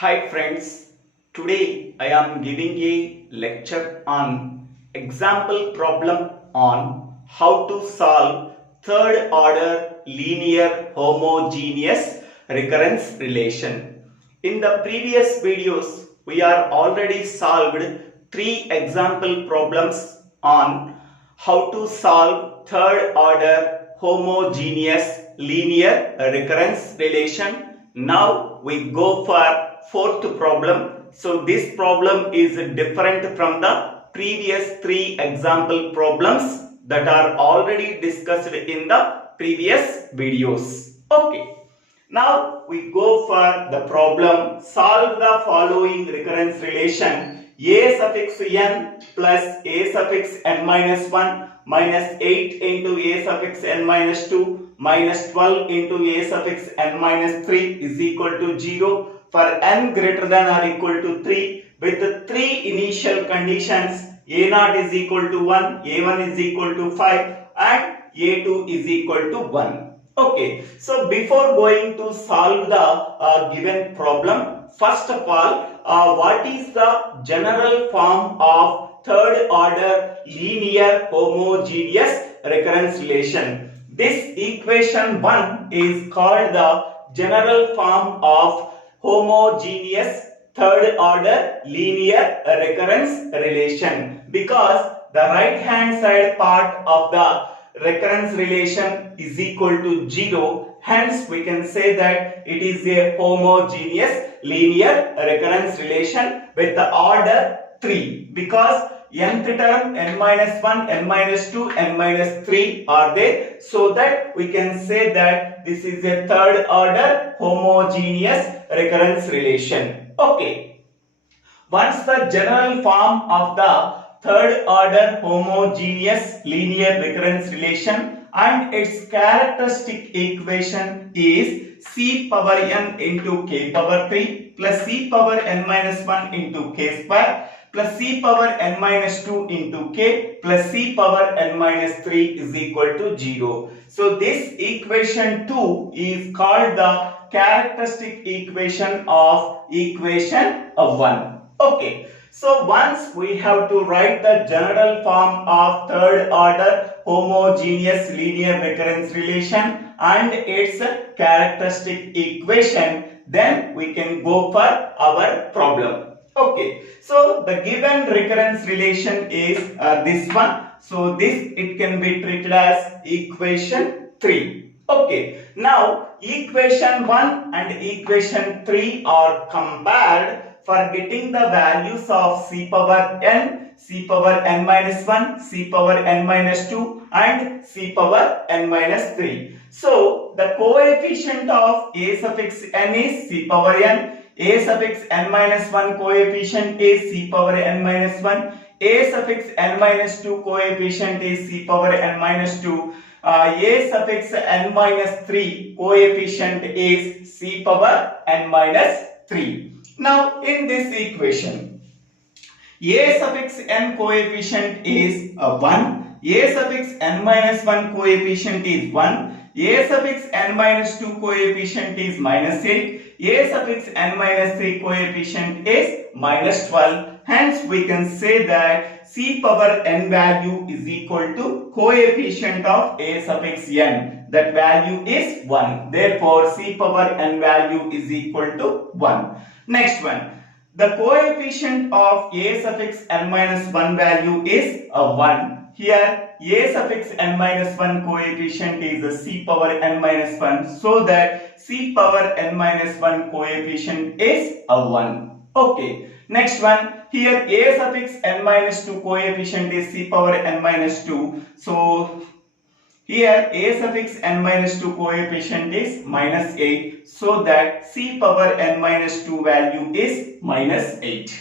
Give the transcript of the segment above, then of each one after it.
Hi friends, today I am giving a lecture on example problem on how to solve third order linear homogeneous recurrence relation. In the previous videos, we are already solved 3 example problems on how to solve third order homogeneous linear recurrence relation. Now we go for fourth problem. So this problem is different from the previous 3 example problems that are already discussed in the previous videos. Okay. Now we go for the problem. Solve the following recurrence relation a suffix n plus a suffix n minus 1 minus 8 into a suffix n minus 2 minus 12 into a suffix n minus 3 is equal to 0 for n greater than or equal to 3 with the 3 initial conditions. A0 is equal to 1, A1 is equal to 5 and A2 is equal to 1. Okay, so before going to solve the given problem, first of all, what is the general form of third order linear homogeneous recurrence relation? This equation 1 is called the general form of homogeneous third order linear recurrence relation, because the right hand side part of the recurrence relation is equal to 0, hence we can say that it is a homogeneous linear recurrence relation with the order 3, because nth term n minus 1, n minus 2, n minus 3 are there, so that we can say that this is a third order homogeneous recurrence relation. Okay, once the general form of the third order homogeneous linear recurrence relation and its characteristic equation is c power n into k power 3 plus c power n minus 1 into k square plus c power n minus 2 into k plus c power n minus 3 is equal to 0. So this equation 2 is called the characteristic equation of equation 1. Okay. So once we have to write the general form of third order homogeneous linear recurrence relation and its characteristic equation, then we can go for our problem. Okay, so the given recurrence relation is this one. So this it can be treated as equation 3. Okay, now equation 1 and equation 3 are compared for getting the values of c power n, c power n minus 1, c power n minus 2 and c power n minus 3. So the coefficient of a suffix n is c power n, a suffix n minus 1 coefficient is c power n minus 1, a suffix n minus 2 coefficient is c power n minus 2, a suffix n minus 3 coefficient is c power n minus 3. Now in this equation, a suffix n coefficient is 1, a suffix n minus 1 coefficient is 1, a suffix n minus 2 coefficient is minus 8, a suffix n minus 3 coefficient is minus 12. Hence we can say that c power n value is equal to coefficient of a suffix n. That value is 1. Therefore c power n value is equal to 1. Next one, the coefficient of a suffix n minus 1 value is 1. Here a suffix n minus 1 coefficient is the c power n minus 1, so that c power n minus 1 coefficient is 1. Okay. Next one, here a suffix n minus 2 coefficient is c power n minus 2. So here a suffix n minus 2 coefficient is minus 8, so that c power n minus 2 value is minus 8.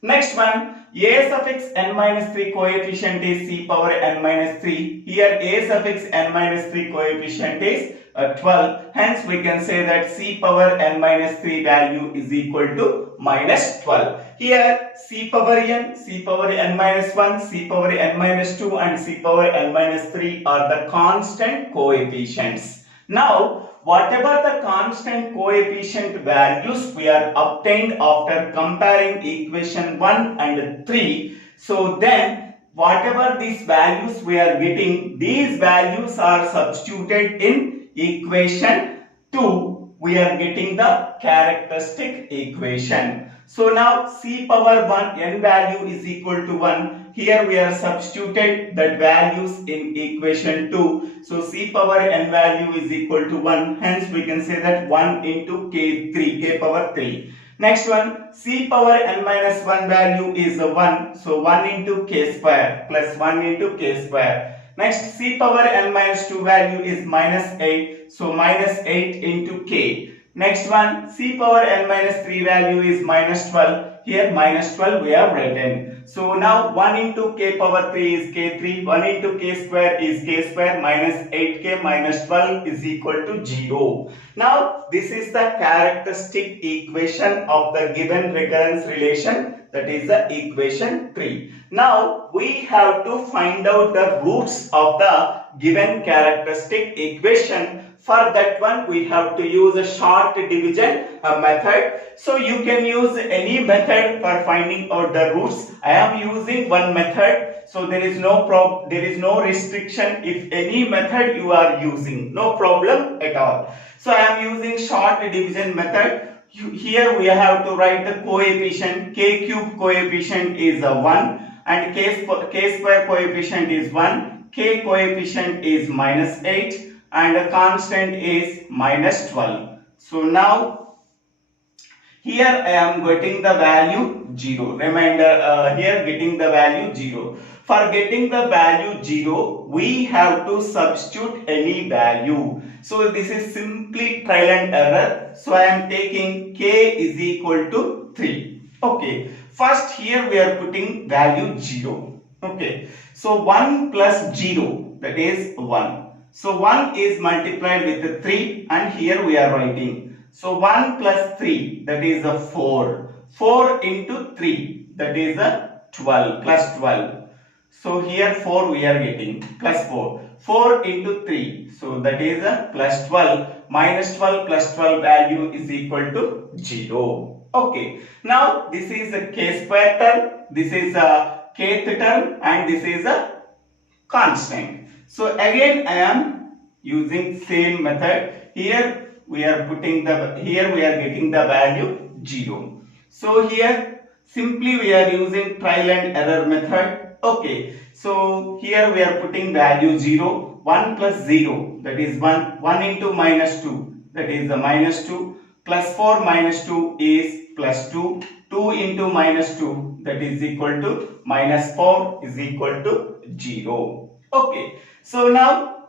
Next one, a suffix n minus 3 coefficient is c power n minus 3. Here a suffix n minus 3 coefficient is 12. Hence we can say that c power n minus 3 value is equal to minus 12. Here c power n, c power n minus 1, c power n minus 2 and c power n minus 3 are the constant coefficients. Now whatever the constant coefficient values we are obtained after comparing equation 1 and 3, so then whatever these values we are getting, these values are substituted in equation 2, we are getting the characteristic equation. So now c power 1 n value is equal to 1. Here we are substituted that values in equation 2. So c power n value is equal to 1. Hence we can say that 1 into k power 3. Next one, c power n minus 1 value is 1. So 1 into k square plus 1 into k square. Next, c power n minus 2 value is minus 8. So minus 8 into k. Next one, c power n minus 3 value is minus 12. Here minus 12 we have written. So now 1 into k power 3 is k3. 1 into k square is k square minus 8k minus 12 is equal to 0. Now this is the characteristic equation of the given recurrence relation, that is the equation 3. Now we have to find out the roots of the given characteristic equation. For that one we have to use a short division method. So you can use any method for finding out the roots. I am using one method, so there is no restriction. If any method you are using, no problem at all. So I am using short division method. Here we have to write the coefficient. K cube coefficient is 1 and k square coefficient is 1. K coefficient is minus 8 and the constant is minus 12. So now here I am getting the value 0. Reminder, here getting the value 0. For getting the value 0, we have to substitute any value. So this is simply trial and error. So I am taking k is equal to 3. Okay. First here we are putting value 0. Okay. So 1 plus 0, that is 1. So 1 is multiplied with 3 and here we are writing. So 1 plus 3, that is a 4. 4 into 3, that is a 12, plus 12. So here 4 we are getting, plus 4. 4 into 3, so that is a plus 12. Minus 12 plus 12 value is equal to 0. Okay. Now this is a k square term, this is a kth term and this is a constant. So again I am using same method. Here we are getting the value 0. So here simply we are using trial and error method. Okay. So here we are putting value 0. 1 plus 0, that is 1. 1 into minus 2, that is the minus 2. Plus 4 minus 2 is plus 2. 2 into minus 2, that is equal to minus 4 is equal to 0. Okay. So now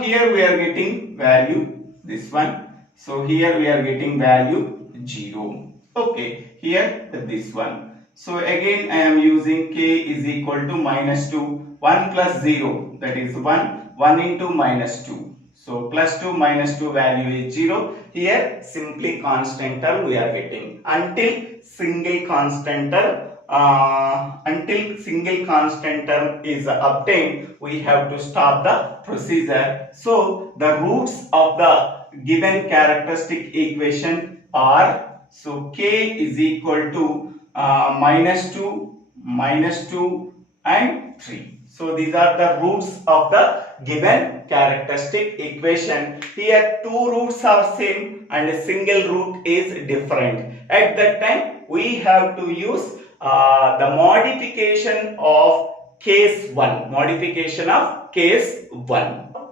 here we are getting value this one. So here we are getting value 0. Okay. Here this one. So again I am using k is equal to minus 2. 1 plus 0, that is 1. 1 into minus 2. So plus 2 minus 2 value is 0. Here simply constant term we are getting. Until single constant term is obtained, we have to stop the procedure. So the roots of the given characteristic equation are, so k is equal to minus 2 and 3. So these are the roots of the given characteristic equation. Here two roots are same and a single root is different. At that time we have to use the modification of case 1.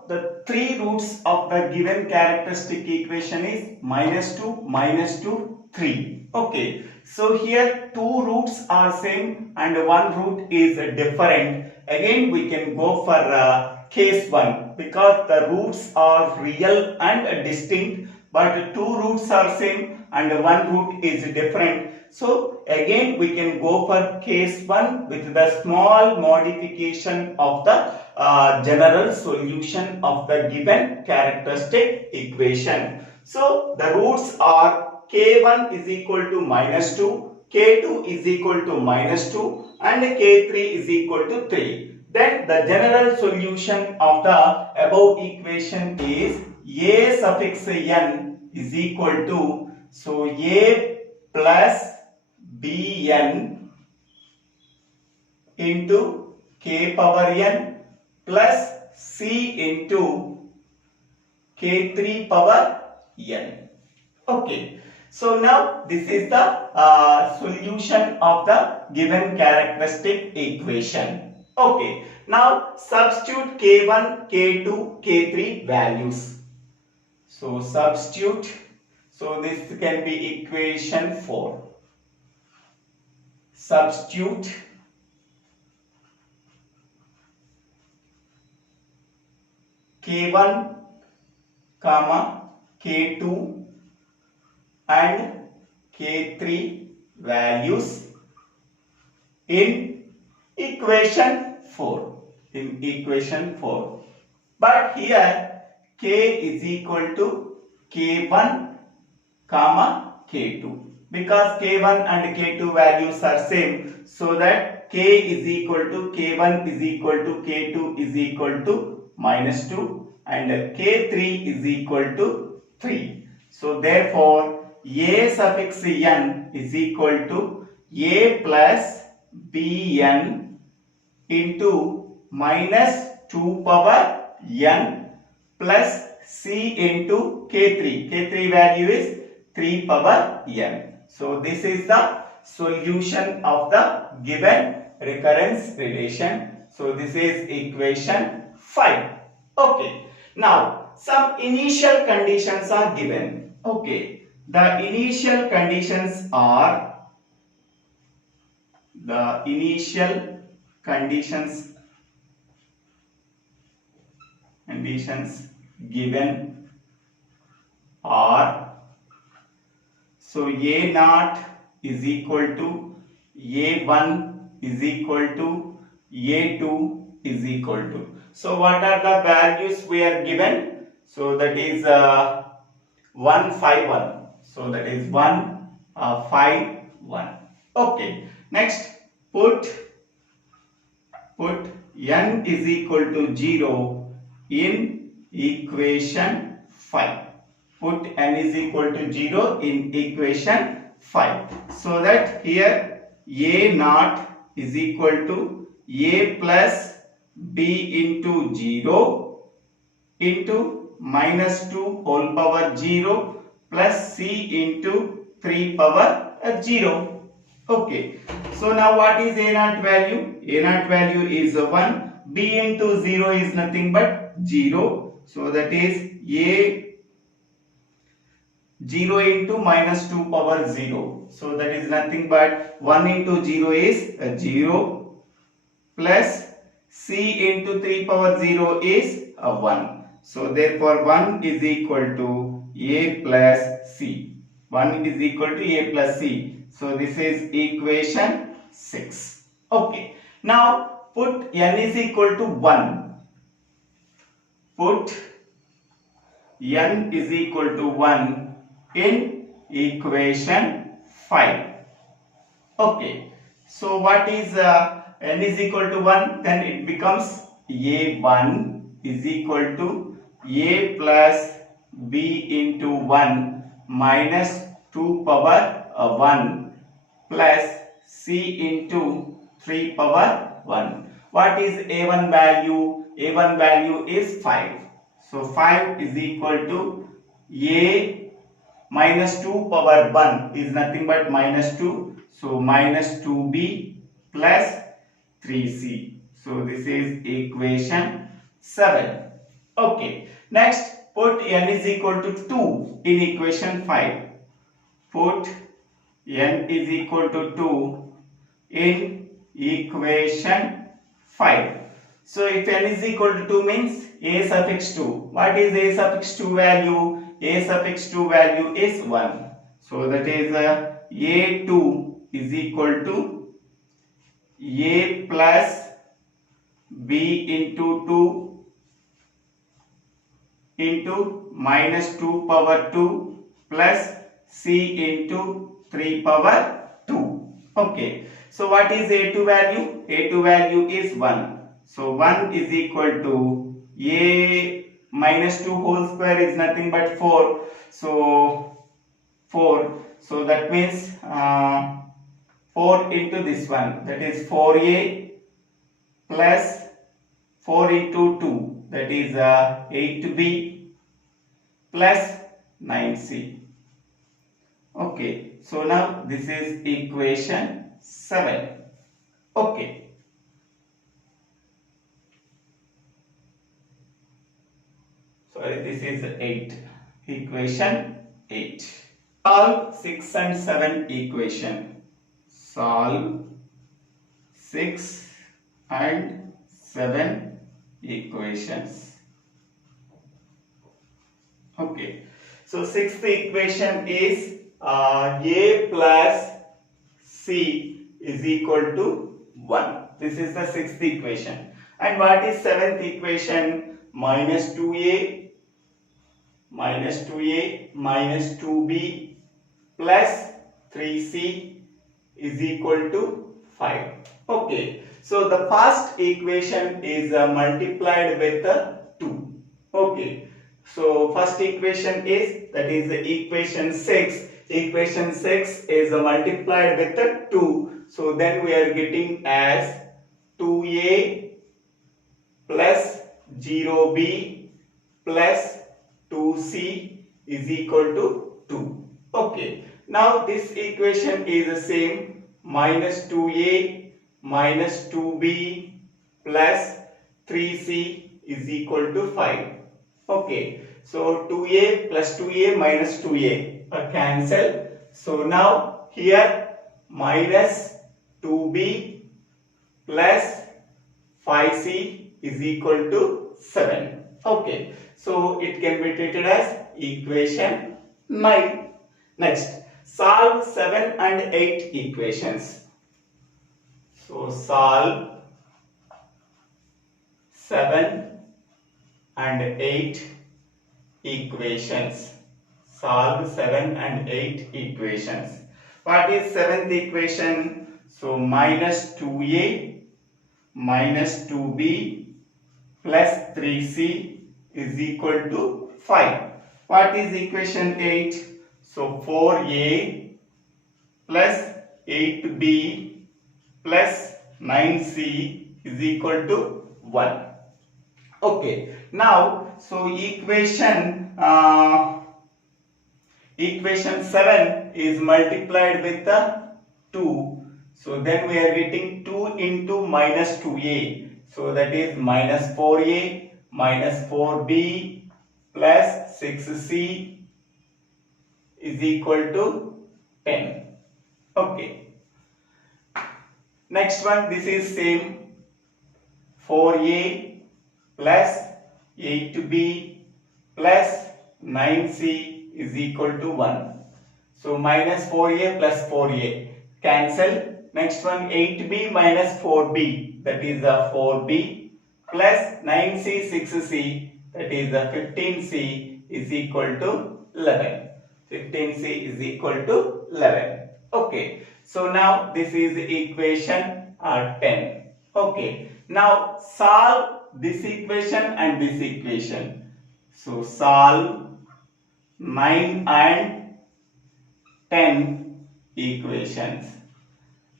The three roots of the given characteristic equation is minus 2, 3. Okay. So here two roots are same and one root is different. Again we can go for case 1 because the roots are real and distinct, but two roots are same and one root is different. So again we can go for case 1 with the small modification of the general solution of the given characteristic equation. So the roots are k1 is equal to minus 2, k2 is equal to minus 2 and k3 is equal to 3. Then the general solution of the above equation is a suffix n is equal to, so a plus bn into k power n plus c into k3 power n. Okay. So now this is the solution of the given characteristic equation. Okay. Now substitute k1, k2, k3 values. So substitute. So this can be equation 4. Substitute k1, k2 and k3 values in equation 4. But here k is equal to k1, k2, because k1 and k2 values are same, so that k is equal to k1 is equal to k2 is equal to -2 and k3 is equal to 3. So therefore a suffix n is equal to a plus bn into -2 power n plus c into k3. k3 value is 3 power n. So this is the solution of the given recurrence relation. So this is equation 5. Okay. Now some initial conditions are given. Okay. The initial conditions are given are, so a naught is equal to a1 is equal to a2 is equal to. So what are the values we are given? So that is 1, 5, 1. So that is 1, 5, 1. Okay. Next, put n is equal to 0 in equation 5. Put n is equal to 0 in equation 5. So that here a naught is equal to a plus b into 0 into -2 whole power 0 plus c into 3 power 0. Okay. So now what is a naught value? A naught value is 1. B into 0 is nothing but 0. So that is a 0 into -2 power 0. So that is nothing but 1 into 0 is 0 plus c into 3 power 0 is 1. So therefore 1 is equal to a plus c. 1 is equal to a plus c. So this is equation 6. Okay. Now put n is equal to 1. Put n is equal to 1 in equation 5. Okay. So what is n is equal to 1? Then it becomes a1 is equal to a plus b into 1 minus 2 power 1 plus c into 3 power 1. What is a1 value? A1 value is 5. So 5 is equal to a minus 2 power 1 is nothing but -2. So minus 2b plus 3c. So this is equation 7. Okay. Next, put n is equal to 2 in equation 5. Put n is equal to 2 in equation 5. So if n is equal to 2 means a suffix 2. What is a suffix 2 value? A suffix 2 value is 1. So that is a2 is equal to a plus b into 2 into minus 2 power 2 plus c into 3 power 2. Okay. So what is a2 value? A2 value is 1. So 1 is equal to a minus 2 whole square is nothing but 4. So 4. So that means 4 into this one, that is 4a plus 4 into 2, that is 8b plus 9c. Okay, so now this is equation 7. Okay. Sorry, this is 8. Equation 8. Solve 6 and 7 equation. Solve 6 and 7 equations. Okay. So sixth equation is a plus c is equal to 1. This is the sixth equation. And what is seventh equation? Minus 2a minus 2b plus 3c is equal to 5. Okay. So the first equation is multiplied with 2. Okay. So first equation is, that is the equation 6. Equation 6 is multiplied with 2. So then we are getting as 2a plus 0b plus 2c is equal to 2. Okay. Now this equation is the same, minus 2a minus 2b plus 3c is equal to 5. Okay, so 2a plus 2a minus 2a are cancelled. So now here minus 2b plus 5c is equal to 7. Okay, so it can be treated as equation 9. Next, solve 7 and 8 equations. So solve 7 and 8 equations. Solve 7 and 8 equations. What is seventh equation? So minus 2a minus 2b plus 3c is equal to 5. What is equation 8? So 4a plus 8b plus 9c is equal to 1. Okay. Now, so equation 7 is multiplied with 2. So then we are getting 2 into minus 2a. So that is minus 4a minus 4b plus 6c is equal to 10. Okay. Next one, this is same, 4a plus 8b plus 9c is equal to 1. So minus 4a plus 4a cancel. Next one, 8b minus 4b, that is 4b plus 9c 6c, that is 15c is equal to 11. 15c is equal to 11. Okay. So now this is equation 10. Okay. Now solve this equation and this equation. So solve 9 and 10 equations.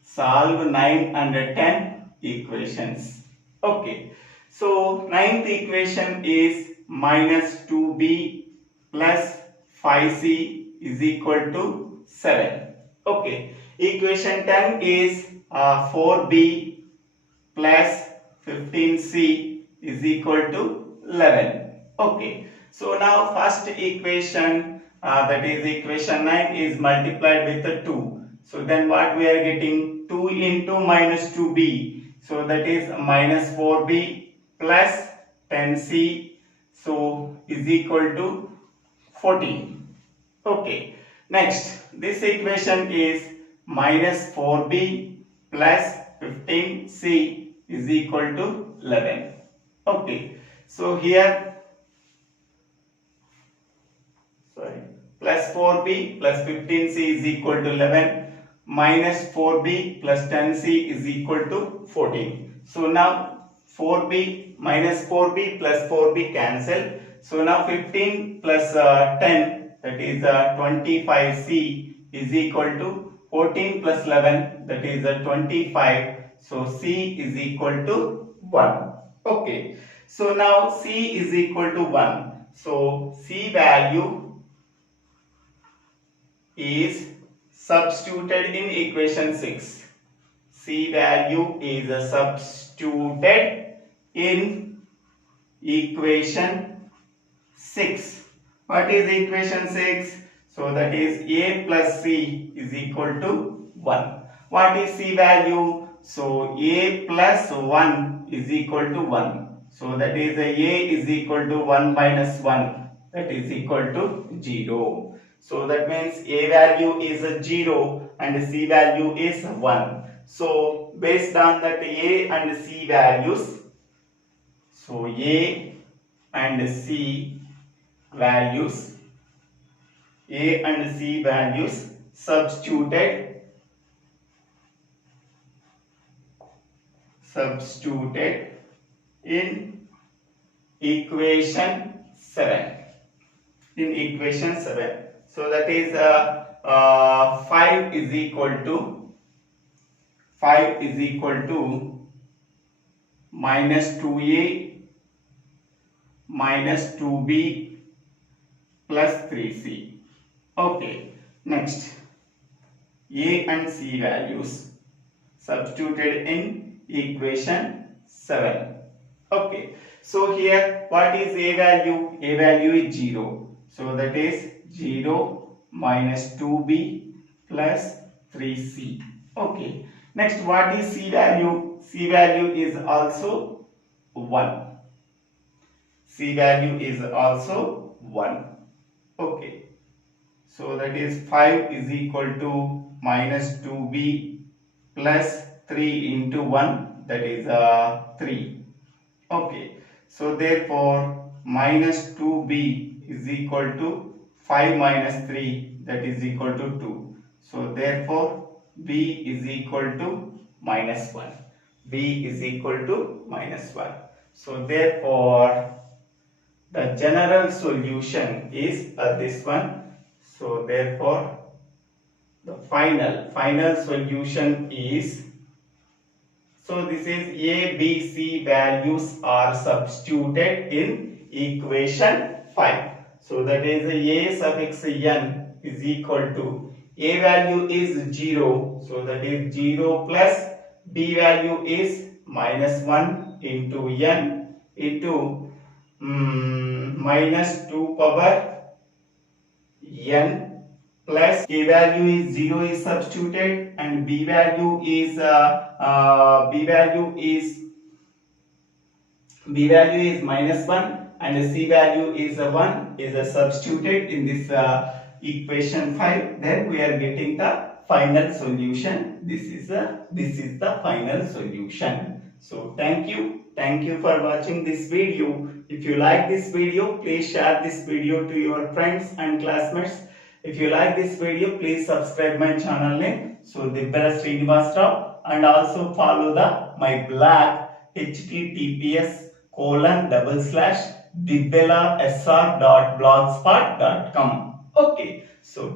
Solve 9 and 10 equations. Okay. So ninth equation is minus 2b plus 5c is equal to 7. Okay. Equation 10 is 4b plus 15c is equal to 11. Okay. So now first equation, that is equation 9, is multiplied with 2. So then what we are getting? 2 into minus 2b. So that is minus 4b plus 10c. So is equal to 14. Okay. Next, this equation is minus 4b plus 15c is equal to 11. Okay. So here plus 4b plus 15c is equal to 11, minus 4b plus 10c is equal to 14. So now 4b minus 4b plus 4b cancel. So now 15 plus 10, that is 25c is equal to 14 plus 11, that is 25. So c is equal to 1. Okay. So now c is equal to 1. So c value is substituted in equation 6. C value is substituted in equation 6. What is equation 6? So that is a plus c is equal to 1. What is c value? So a plus 1 is equal to 1. So that is a is equal to 1 minus 1, that is equal to 0. So that means a value is a 0 and c value is 1. So based on that a and c values, so a and c values, substituted in equation 7. So that is 5 is equal to minus 2a minus 2b plus 3c. Okay. Next, a and c values substituted in equation 7. Okay. So here what is a value? A value is 0. So that is 0 minus 2b plus 3c. Okay. Next, what is c value? C value is also 1. C value is also 1. Okay. So that is 5 is equal to minus 2b plus 3 into 1, that is 3. Okay. So therefore minus 2b is equal to 5 minus 3, that is equal to 2. So therefore b is equal to minus 1. B is equal to minus 1. So therefore the general solution is this one. So therefore the final solution is, so this is a, b, c values are substituted in equation 5. So that is a suffix n is equal to, a value is 0. So that is 0 plus b value is minus 1 into n into minus 2 power n plus a value is 0 is substituted and b value is minus 1 and c value is 1 is substituted in this equation 5. Then we are getting the final solution. This is the final solution. So thank you for watching this video. If you like this video, please share this video to your friends and classmates. If you like this video, please subscribe my channel name, so Dibbera Srinivas Rao, and also follow my blog https://dibbela.sr.blogspot.com. Okay, so